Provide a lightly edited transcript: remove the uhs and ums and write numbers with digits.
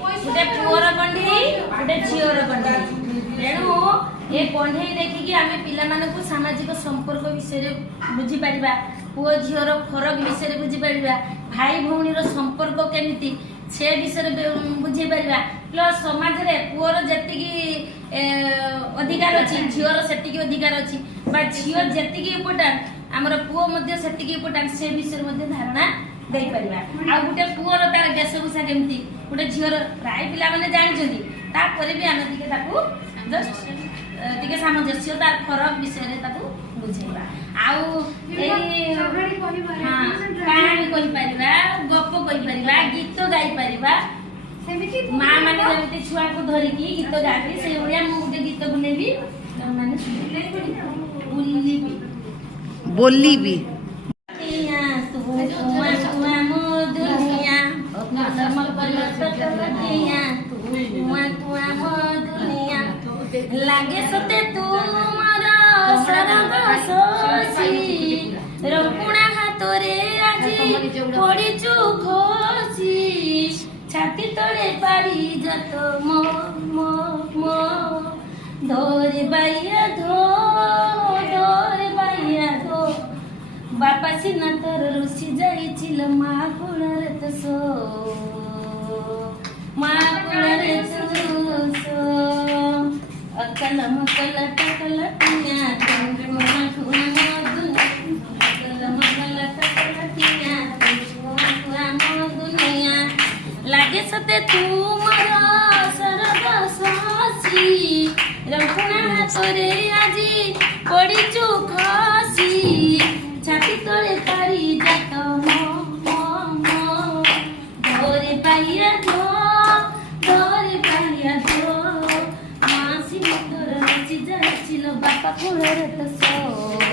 गोटे पुअर कंढे गोटे झीवर कंढे तेणु ये कंढे देखिकी आम पिला सामाजिक संपर्क विषय बुझी पारिबा पुओ झीवर फरक विषय बुझी पारिबा भाई भौणीर संपर्क केमिति से विषय बुझी पारिबा प्लस समाज रे पुअर जेतिकी अधिकार अछि झीवर सेतिकी अधिकार अछि बा झीओ जेतिकी इम्पोर्टेंट हमर पुओ मध्ये सेतिकी इम्पोर्टेंट से विषय मध्ये धारणा दे परिबा आ गुटे पुअर तार वेशभूषा केमिति गुटे झीवर प्राय पिला माने जानिछथि तापरे भी आमे दिके ताकू जस्ट टिके सामंजस्य तार फरक विषय रे ताकू बुझेबा आउ ए कहानी कहि परिबा गप कहि परिबा गीत गाई परिबा माँ माने जमिति छुआ को धरिकी गीत गाती से ओडिया मु गुटे गीत बुनेबी माने सुनिले बोली भी लागे सते तुमरा सरग सोसी रंकुणा हातरे आजी पड़ीचु खोसी छाती तले पारी जत मो मो मो धोरे बाइया धो बापा सिना तोर रुसी जाइछिल मा कुळरे तसो मा कुळरे तसो अकल मकल टकल टिया टंगुमा ठुमा दुनिया अकल मकल टकल टिया टंगुमा दुनिया लागे सते तुमरा सरग सासी रंकुणा हातरे आजी पड़ीचु खसी छाती तले पारी जात मो मो मो धोरे पाइया धो मासी तोर रची जाइछिल बापा कुळरे तसो